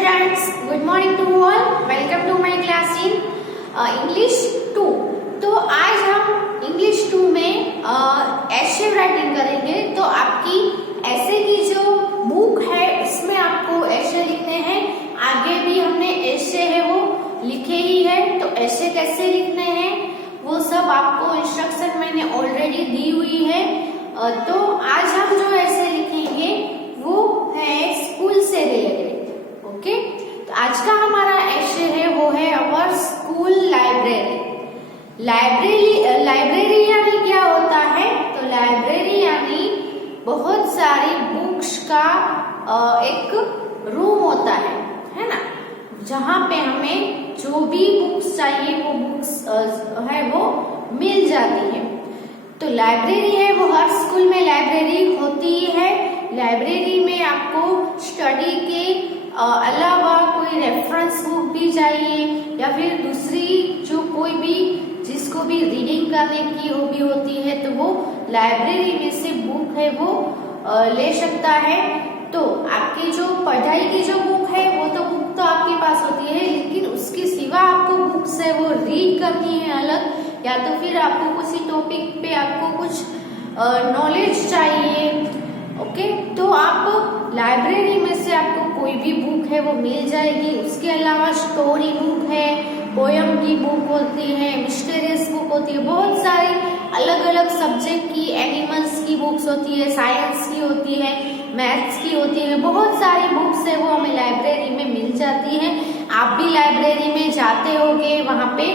students, good morning to all. Welcome to my class in English 2. तो आज हम English 2 में essay राइटिंग करेंगे। तो आपकी essay की जो बुक है उसमें आपको essay लिखने हैं। आगे भी हमने essay है वो लिखे ही है। तो essay कैसे लिखने हैं वो सब आपको इंस्ट्रक्शन मैंने ऑलरेडी दी हुई है। तो आज हम जो essay लिखेंगे वो है स्कूल से रिलेटेड। ओके, तो आज का हमारा एशे है वो है अवर स्कूल लाइब्रेरी। लाइब्रेरी यानी क्या होता है? तो लाइब्रेरी यानी बहुत सारी बुक्स का एक रूम होता है ना, जहाँ पे हमें जो भी बुक्स चाहिए वो बुक्स है वो मिल जाती है। तो लाइब्रेरी है वो हर स्कूल में लाइब्रेरी होती है। लाइब्रेरी में आपको स्टडी के अलावा कोई रेफरेंस बुक भी चाहिए या फिर दूसरी जो कोई भी जिसको भी रीडिंग करने की हॉबी होती है तो वो लाइब्रेरी में से बुक है वो ले सकता है। तो आपकी जो पढ़ाई की जो बुक है वो तो बुक तो आपके पास होती है, लेकिन उसके सिवा आपको बुक्स है वो रीड करनी है अलग, या तो फिर आपको किसी टॉपिक पे आपको कुछ नॉलेज चाहिए। ओके, तो आप लाइब्रेरी में से आपको कोई भी बुक है वो मिल जाएगी। उसके अलावा स्टोरी बुक है, पोयम की बुक होती है, मिस्टीरियस बुक होती है, बहुत सारी अलग अलग सब्जेक्ट की, एनिमल्स की बुक्स होती है, साइंस की होती है, मैथ्स की होती है, बहुत सारी बुक्स है वो हमें लाइब्रेरी में मिल जाती है। आप भी लाइब्रेरी में जाते होगे, वहाँ पे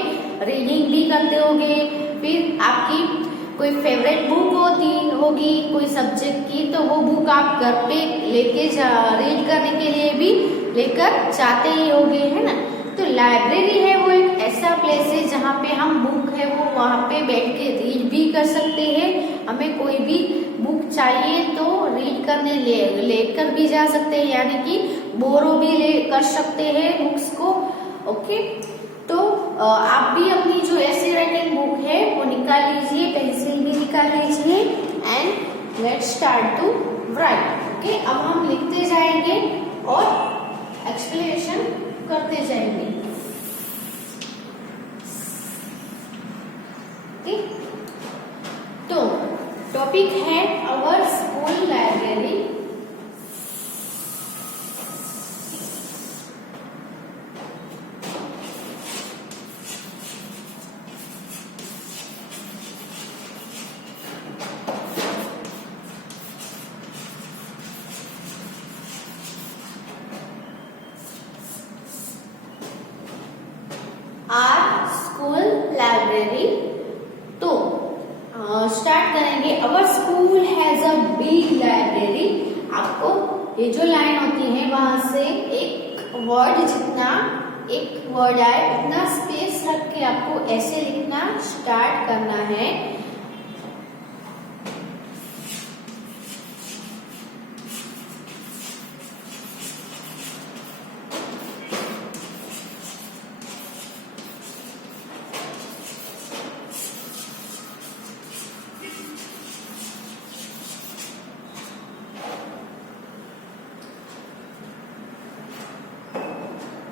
रीडिंग भी करते होगे। फिर आपकी कोई फेवरेट बुक होगी कोई सब्जेक्ट की, तो वो बुक आप घर पे लेके रीड करने के लिए भी लेकर जाते ही होगे, है ना। तो लाइब्रेरी है वो एक ऐसा प्लेस है जहाँ पे हम बुक है वो वहाँ पे बैठ के रीड भी कर सकते हैं। हमें कोई भी बुक चाहिए तो रीड करने लेकर भी जा सकते हैं, यानी कि बोरो भी कर सकते हैं बुक्स को। ओके, तो आप भी अपनी जो ऐसी राइटिंग बुक है वो निकाल लीजिए, पेंसिल भी निकाल लीजिए and let's start to write. Okay, अब हम लिखते जाएंगे और एक्सप्लेनेशन करते जाएंगे। ओके, तो टॉपिक है our school library. Our school library. तो स्टार्ट करेंगे। Our school has a big library. आपको ये जो लाइन होती है वहां से एक वर्ड जितना एक वर्ड आए उतना स्पेस रख के आपको ऐसे लिखना स्टार्ट करना है।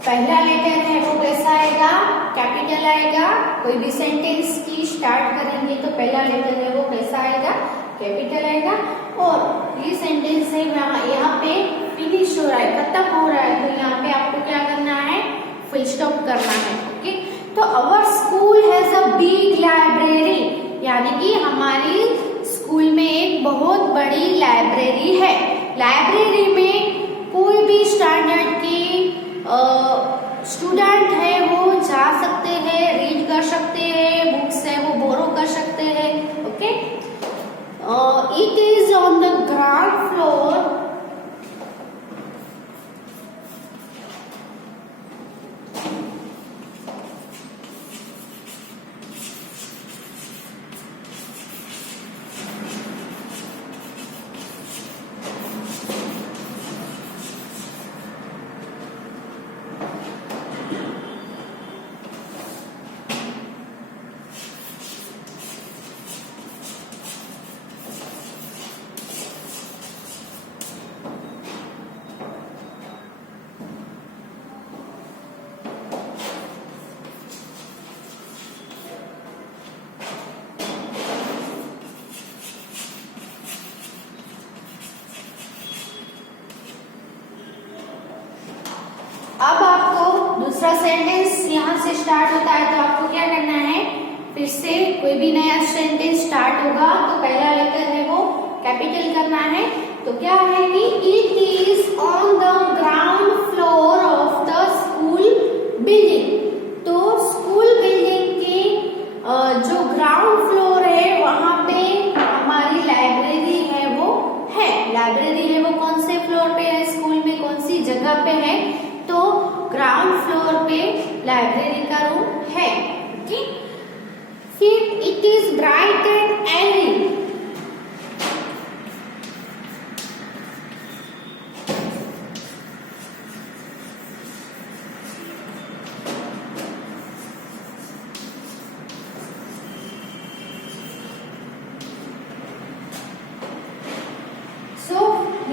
पहला लेटर है वो कैसा आएगा? कैपिटल आएगा। कोई भी सेंटेंस की स्टार्ट करेंगे तो पहला लेटर है वो कैसा आएगा? कैपिटल आएगा। और ये सेंटेंस है यहाँ पे फिनिश हो रहा है, खत्म हो रहा है, तो यहाँ पे आपको क्या करना है? फुल स्टॉप करना है। ओके, तो अवर school has a big library, यानी कि हमारी स्कूल में एक बहुत बड़ी लाइब्रेरी है। लाइब्रेरी में कोई भी स्टैंडर्ड की स्टूडेंट है वो जा सकते हैं, रीड कर सकते हैं, बुक्स है वो बोरो कर सकते हैं। Okay, it is on the ground floor. अब आपको दूसरा सेंटेंस यहाँ से स्टार्ट होता है, तो आपको क्या करना है, फिर से कोई भी नया सेंटेंस स्टार्ट होगा तो पहला लेटर है वो कैपिटल करना है। तो क्या है कि it is on the ground floor of the school building. तो स्कूल बिल्डिंग के जो ग्राउंड फ्लोर है वहां पे हमारी लाइब्रेरी है वो है। लाइब्रेरी है वो कौन से फ्लोर पे है, स्कूल में कौन सी जगह पे है, तो ग्राउंड फ्लोर पे लाइब्रेरी का रूम है। ओके, फिर it is bright and Airy.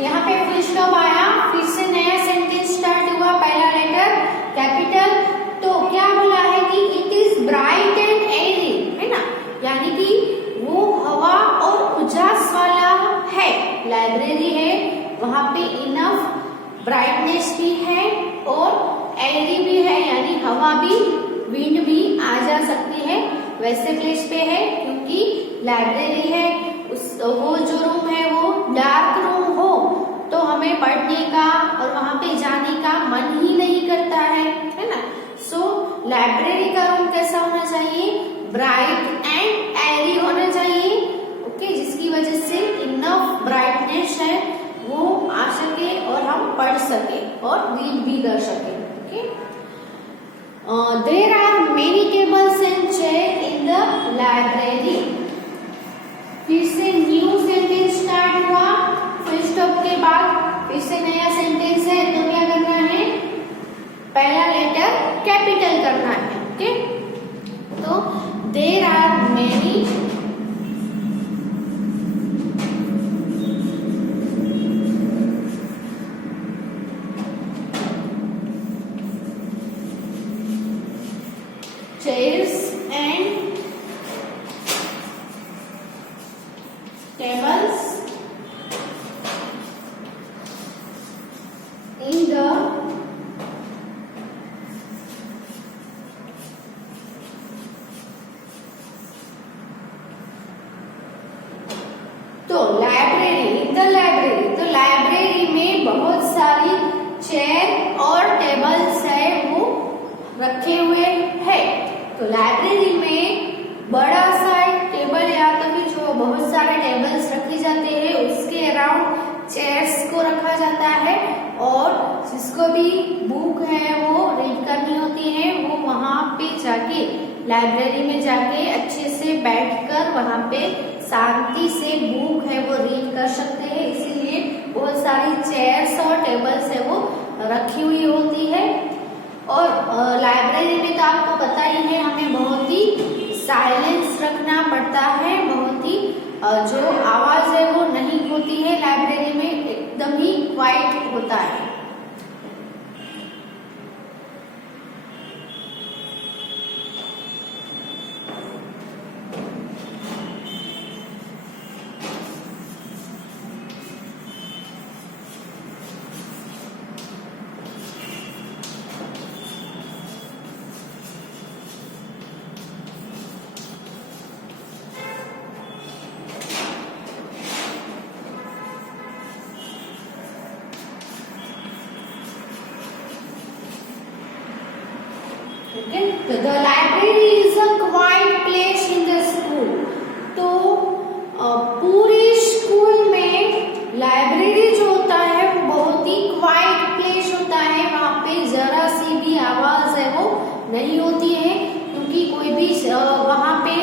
यहाँ पे फुल स्टॉप आया, फिर से नया सेंटेंस स्टार्ट हुआ, पहला लेटर कैपिटल। तो क्या बोला है कि it is bright and Airy, है ना, यानी कि वो हवा और उजास वाला है। लाइब्रेरी है वहां पे इनफ ब्राइटनेस भी है और एयरी भी है, यानी हवा भी, विंड भी आ जा सकती है, वैसे प्लेस पे है क्योंकि लाइब्रेरी है। वो जो रूम है वो डार्क रूम हो तो हमें पढ़ने का और वहां पे जाने का मन ही नहीं करता है ना। सो लाइब्रेरी का रूम कैसा होना चाहिए, ब्राइट एंड एयरी होना चाहिए। ओके, जिसकी वजह से इनफ ब्राइटनेस है वो आ सके और हम पढ़ सके और रीड भी कर सके। Okay, there are many tables and chair in the library. फिर से न्यू सेंटेंस स्टार्ट हुआ, फुल स्टॉप के बाद फिर से नया सेंटेंस है, तो क्या करना है, पहला लेटर कैपिटल करना है। ओके, तो there are many chairs and tables in the library. तो लाइब्रेरी में बहुत सारी चेयर और टेबल्स है वो रखे हुए है। तो लाइब्रेरी में बड़ा सा टेबल या तो फिर जो बहुत सारे टेबल्स रखे जाते हैं उसके अराउंड चेयर्स को रखा जाता है, और जिसको भी बुक है वो रीड करनी होती है वो वहां पे जाके, लाइब्रेरी में जाके अच्छे से बैठकर वहां पे शांति से बुक है वो रीड कर सकते हैं। इसीलिए बहुत सारी चेयर्स और टेबल्स है वो रखी हुई होती है। और लाइब्रेरी में तो आपको पता ही है हमें बहुत ही साइलेंस रखना पड़ता है, बहुत ही जो आवाज है वो नहीं होती है लाइब्रेरी में, एकदम ही क्वाइट होता है। Okay, so the library is a quiet place in the school. तो पूरे स्कूल में लाइब्रेरी जो होता है वो बहुत ही क्वाइट प्लेस होता है। वहाँ पे जरा सी भी आवाज है वो नहीं होती है, क्योंकि कोई भी वहाँ पे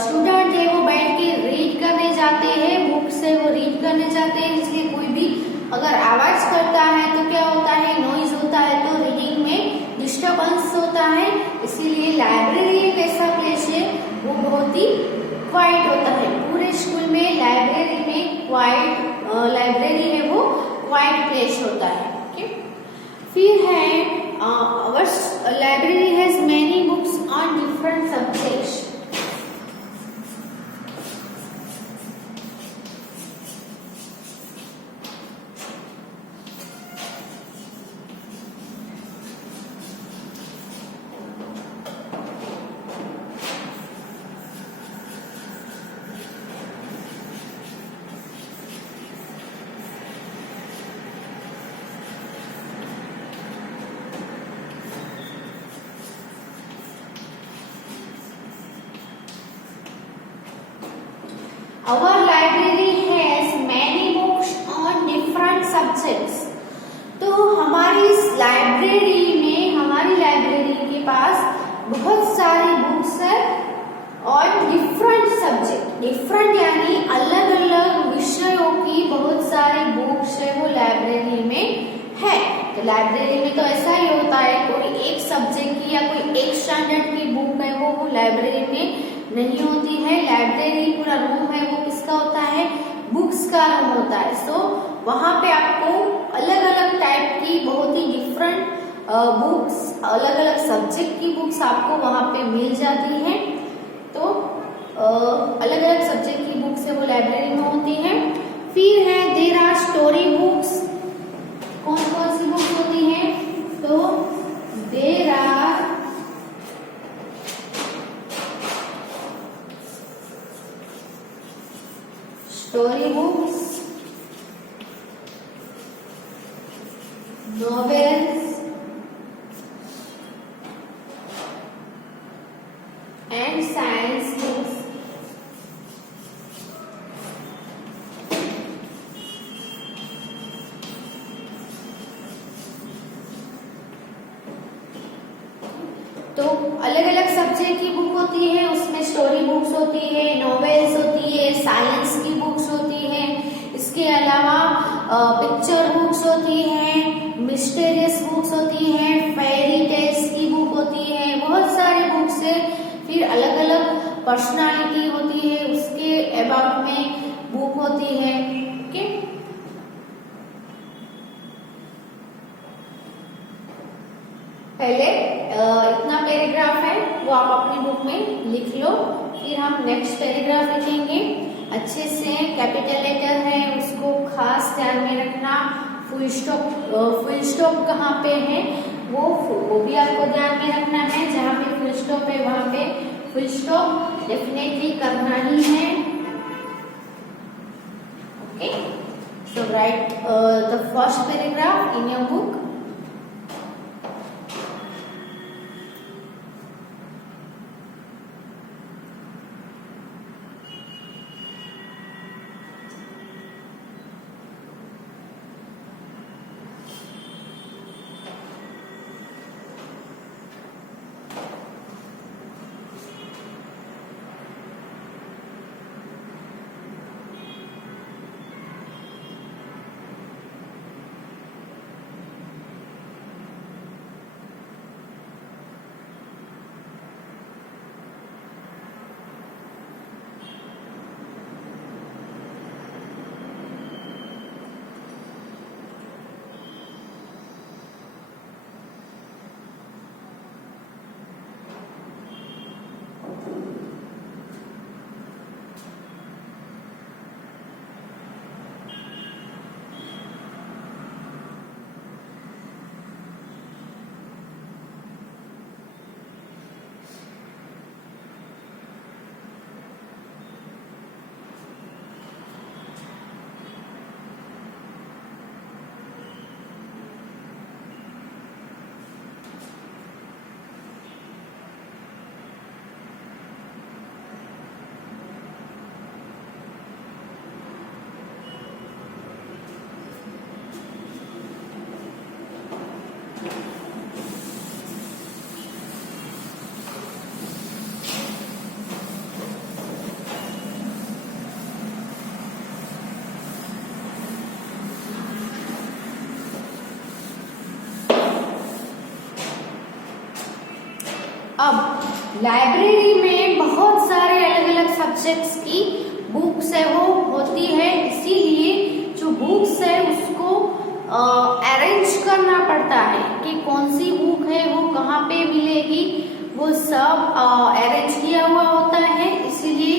स्टूडेंट है वो बैठ के रीड करने जाते हैं, बुक से वो रीड करने जाते हैं। इसलिए कोई भी अगर आवाज करता है तो क्या होता है, नॉइज होता है, तो रीडिंग में डिस्टर्बेंस होता है। इसीलिए लाइब्रेरी एक ऐसा प्लेस है वो बहुत ही क्वाइट होता है। पूरे स्कूल में लाइब्रेरी में लाइब्रेरी है वो क्वाइट प्लेस होता है। ओके, फिर है our library has many books on different subjects. our library has many books on different subjects. तो हमारी लाइब्रेरी के पास बहुत सारी बुक्स है और डिफरेंट सब्जेक्ट, डिफरेंट यानी अलग अलग विषयों की बहुत सारी बुक्स है वो लाइब्रेरी में है। तो लाइब्रेरी में तो ऐसा ही होता है, कोई एक सब्जेक्ट की या कोई एक स्टैंडर्ड की बुक है वो लाइब्रेरी में नहीं होती है। लाइब्रेरी पूरा रूम है वो किसका होता है, बुक्स का रूम होता है। सो वहाँ पे आपको अलग अलग टाइप की बहुत ही डिफरेंट बुक्स, अलग अलग सब्जेक्ट की बुक्स आपको वहाँ पे मिल जाती है। तो अलग अलग सब्जेक्ट की बुक्स है वो लाइब्रेरी में होती है। फिर है देयर आर स्टोरी बुक्स। कौन कौन सी बुक्स होती है, तो there are story books, novels and science books. तो अलग अलग सब्जेक्ट की बुक होती है, उसमें स्टोरी बुक्स होती है, नॉवेल्स होती है, साइंस की बुक्स होती है, इसके अलावा पिक्चर बुक्स होती है, मिस्टीरियस बुक्स होती है, फेरी टेल्स की बुक होती है, बहुत सारे बुक्स है। फिर अलग अलग पर्सनालिटी होती है, उसके अबाउट में बुक होती है। ओके, पहले इतना पैराग्राफ है वो आप अपनी बुक में लिख लो, फिर हम नेक्स्ट पैराग्राफ लिखेंगे। अच्छे से कैपिटल लेटर है उसको खास ध्यान में रखना। फुल स्टॉप कहाँ पे है वो भी आपको ध्यान में रखना है। जहाँ पे फुल स्टॉप है वहां पे फुल स्टॉप डेफिनेटली करना ही है। Okay, so right the first paragraph in your book. अब लाइब्रेरी में बहुत सारे अलग अलग सब्जेक्ट्स की बुक्स है वो होती है, इसीलिए जो बुक्स है उसको अरेंज करना पड़ता है कि कौन सी बुक है वो कहाँ पे मिलेगी, वो सब अरेंज किया हुआ होता है। इसीलिए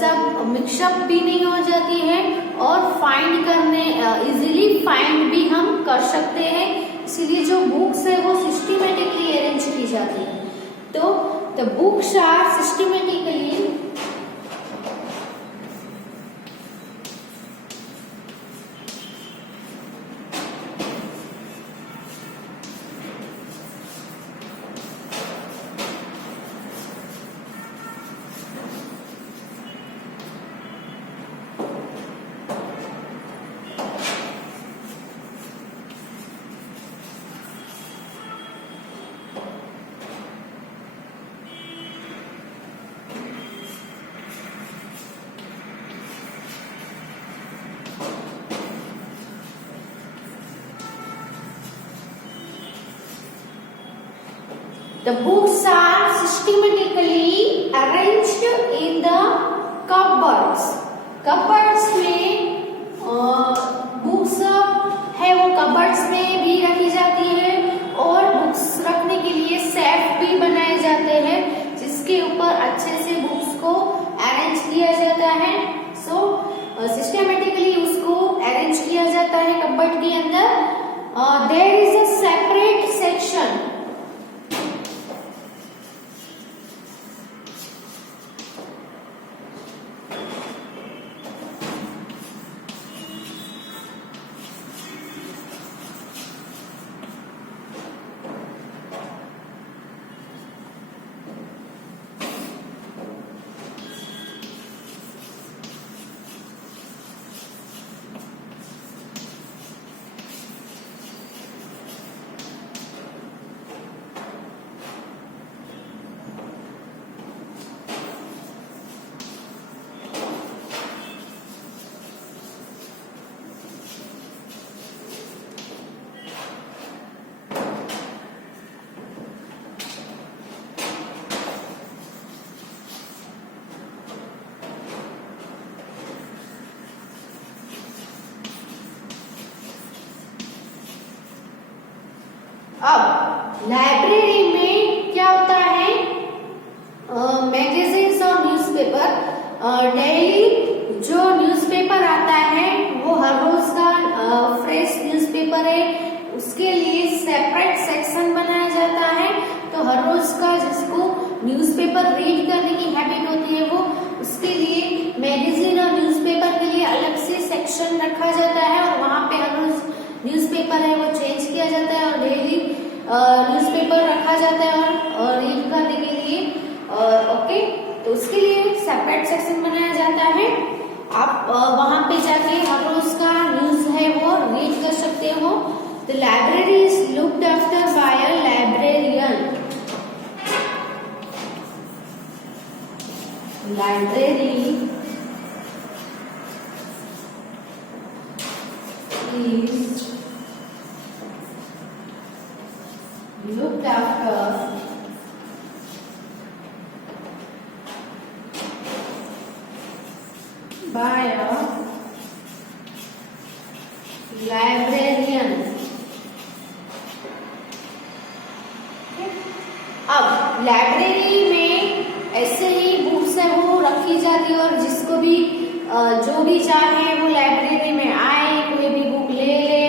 सब मिक्सअप भी नहीं हो जाती है और फाइंड करने इजीली फाइंड भी हम कर सकते हैं। इसीलिए जो बुक्स है वो सिस्टमेटिकली अरेंज की जाती है। तो the books are systematically The books are systematically arranged in the cupboards. Cupboards में बुक्स है वो कबर्ड्स में भी रखी जाती है और बुक्स रखने के लिए सेफ भी बनाए जाते हैं जिसके ऊपर अच्छे से बुक्स को अरेंज किया जाता है. सो सिस्टमेटिकली उसको अरेंज किया जाता है कबर्ड के अंदर. There is a separate section. अब लाइब्रेरी में क्या होता है, मैगजीन्स और न्यूज़पेपर. डेली जो न्यूज़पेपर आता है वो हर रोज का फ्रेश न्यूज़पेपर है, उसके लिए सेपरेट सेक्शन बनाया जाता है. तो हर रोज का जिसको न्यूज़पेपर रीड करने की हैबिट होती है वो उसके लिए मैगजीन और न्यूज़पेपर के लिए अलग से सेक्शन रखा जाता है और वहाँ पे हर रोज न्यूज़पेपर है वो चेंज किया जाता है और डेली न्यूज़पेपर रखा जाता है और रीड करने के लिए. ओके, तो उसके लिए सेपरेट सेक्शन बनाया जाता है. आप वहां पे जाके हर रोज का न्यूज है वो रीड कर सकते हो. The library is looked after bye a librarian. Library is looked after by a librarian. अब लाइब्रेरी में ऐसे ही बुक्स है वो रखी जाती है और जिसको भी जो भी चाहे वो लाइब्रेरी में आए, कोई भी बुक ले ले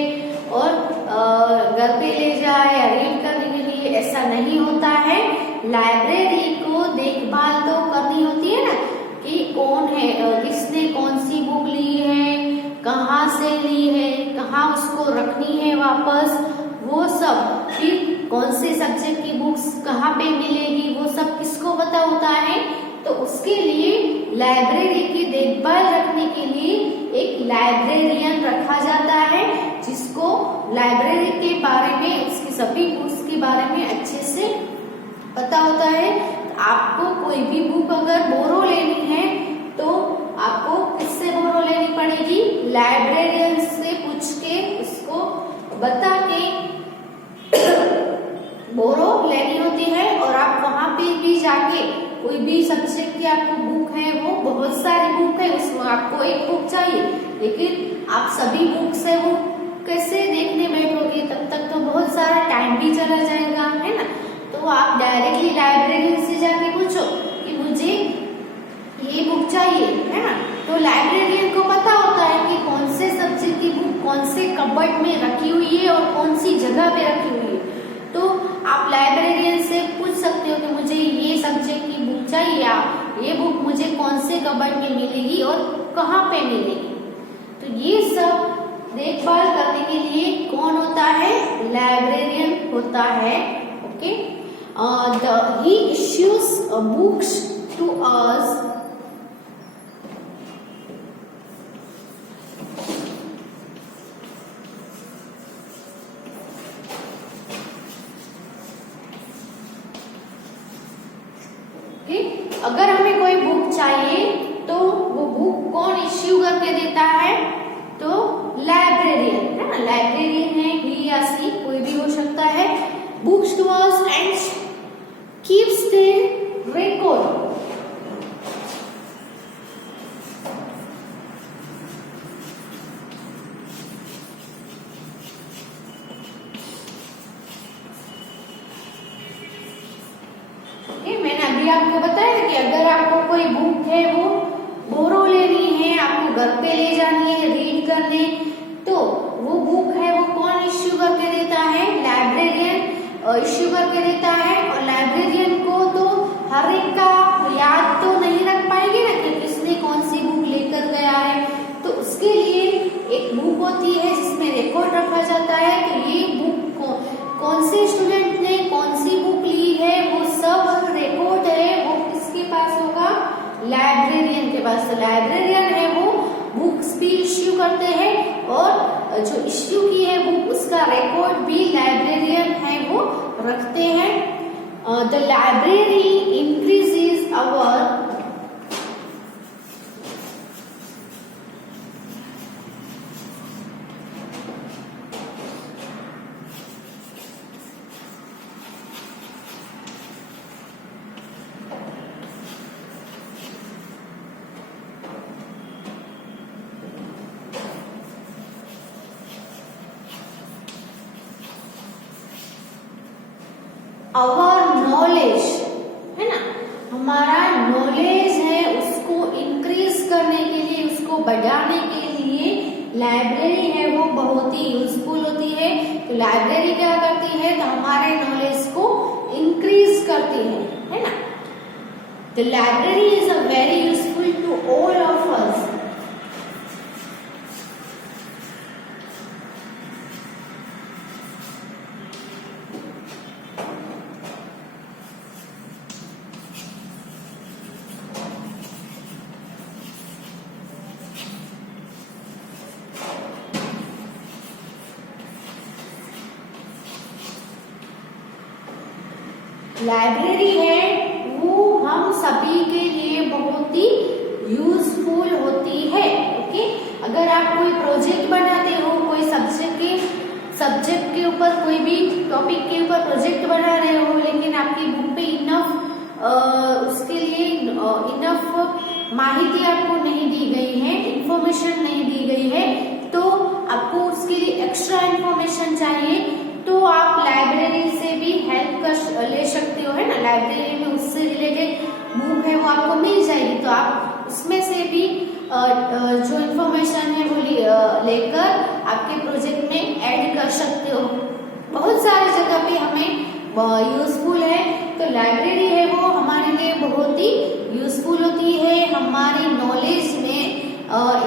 और घर पे ले जाए या रीड करने के लिए. ऐसा नहीं होता है. लाइब्रेरी को देखभाल तो करनी होती है ना कि कौन है, किसने कौन सी बुक ली है, कहाँ से ली है, कहाँ उसको रखनी है वापस, वो सब. फिर कौन से सब्जेक्ट की बुक्स कहाँ पे मिलेगी वो सब किसको पता होता है. तो उसके लिए लाइब्रेरी की देखभाल रखने के लिए एक लाइब्रेरियन रखा जाता है जिसको लाइब्रेरी के बारे में, उसकी सभी बुक्स के बारे में अच्छे से पता होता है. आपको कोई भी बुक अगर बोरो लेनी है तो आपको किससे बोरो लेनी पड़ेगी, लाइब्रेरियन से पूछ के उसको बता के बोरो लेनी होती है. और आप वहां पे भी जाके कोई भी सब्जेक्ट की आपको बुक है, वो बहुत सारी बुक है, उसमें आपको एक बुक चाहिए लेकिन आप सभी बुक्स है वो कैसे देखने बैठोगे, तब तक तो बहुत सारा टाइम भी चला जाएगा, है ना. तो आप डायरेक्टली लाइब्रेरी से जाके पूछो कि मुझे ये बुक चाहिए, है ना. तो लाइब्रेरियन को पता होता है कि कौन से सब्जेक्ट की बुक कौन से कबर्ड में रखी हुई है और कौन सी जगह पे रखी हुई है. तो आप लाइब्रेरियन से पूछ सकते हो कि मुझे ये सब्जेक्ट की बुक चाहिए, ये बुक मुझे कौन से कबर्ड में मिलेगी और कहाँ पे मिलेगी. तो ये सब देखभाल करने के लिए कौन होता है, लाइब्रेरियन होता है. Okay, he issues books to us अगर हमें कोई बुक चाहिए तो वो बुक कौन इश्यू करके देता है, तो लाइब्रेरियन, है ना. लाइब्रेरियन है, ही या सी कोई भी हो सकता है. बुक्स टू अस एंड आपको बताया कि अगर आपको कोई बुक है वो बोरो लेनी है, आपको घर पे ले जानी है रीड करने, तो वो बुक है वो कौन इश्यू करके देता है? लाइब्रेरियन इश्यू करके देता है। और लाइब्रेरियन को तो हर एक का याद तो नहीं रख पाएंगे ना कि किसने कौन सी बुक लेकर गया है, तो उसके लिए एक बुक होती है जिसमें रिकॉर्ड रखा जाता है कि ये बुक कौन से स्टूडेंट ने कौन सी बुक ली है, वो सब रिकॉर्ड है वो किसके पास होगा? लाइब्रेरियन के पास। तो लाइब्रेरियन है वो बुक्स भी इश्यू करते हैं और जो इश्यू की है बुक उसका रिकॉर्ड भी लाइब्रेरियन है वो रखते हैं। The library increases our knowledge, है ना, हमारा नॉलेज है उसको इंक्रीज करने के लिए, उसको बढ़ाने के लिए लाइब्रेरी है वो बहुत ही यूजफुल होती है। तो लाइब्रेरी क्या करती है? तो हमारे नॉलेज को इंक्रीज करती है ना। The library is a very useful to all of us. Library है वो हम सभी के लिए बहुत ही यूजफुल होती है। ओके, अगर आप कोई प्रोजेक्ट बनाते हो, कोई सब्जेक्ट के ऊपर कोई भी टॉपिक के ऊपर प्रोजेक्ट बना रहे हो, लेकिन आपकी बुक पे उसके लिए इनफ माहिती आपको नहीं दी गई है, इंफॉर्मेशन नहीं दी गई है, तो आपको उसके लिए एक्स्ट्रा इंफॉर्मेशन चाहिए, तो आप लाइब्रेरी से भी हेल्प ले सकते हो, है ना। लाइब्रेरी में उससे रिलेटेड बुक है वो आपको मिल जाएगी, तो आप उसमें से भी जो इंफॉर्मेशन है वो लेकर आपके प्रोजेक्ट में ऐड कर सकते हो। बहुत सारी जगह पे हमें यूजफुल है, तो लाइब्रेरी है वो हमारे लिए बहुत ही यूजफुल होती है। हमारी नॉलेज में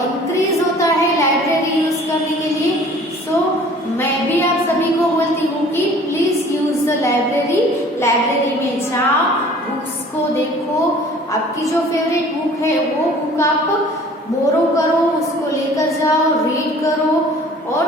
इंक्रीज होता है लाइब्रेरी यूज करने के लिए। सो मैं भी आप सभी को बोलती हूँ कि please use the library. Library में जाओ, बुक्स को देखो, आपकी जो फेवरेट बुक है वो बुक आप बोरो करो, उसको लेकर जाओ, रीड करो और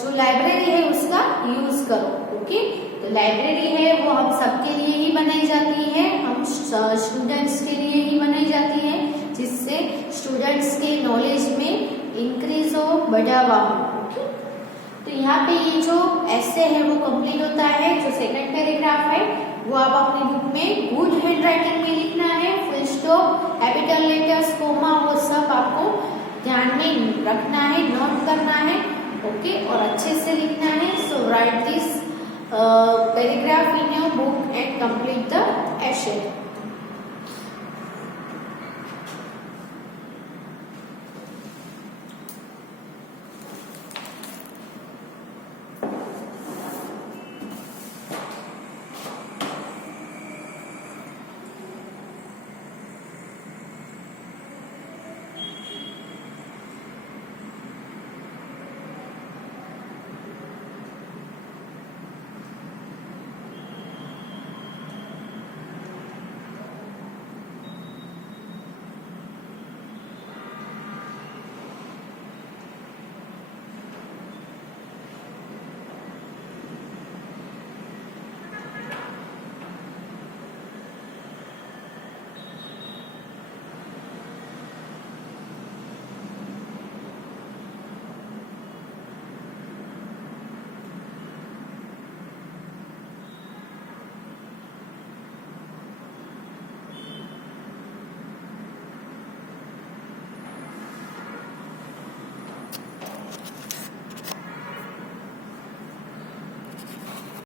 जो लाइब्रेरी है उसका यूज करो। ओके, तो लाइब्रेरी है वो हम सबके लिए ही बनाई जाती है, हम स्टूडेंट्स के लिए ही बनाई जाती है, जिससे स्टूडेंट्स के नॉलेज में इंक्रीज हो, बढ़ावा हो। ओके, तो यहाँ पे ये जो ऐसे है वो कंप्लीट होता है। जो सेकंड पैराग्राफ है वो आप अपनी बुक में गुड हैंड राइटिंग में लिखना है, full stop, capital letters, comma, वो सब आपको ध्यान में रखना है, नोट करना है। ओके, और अच्छे से लिखना है। So write this paragraph in your book and complete the essay.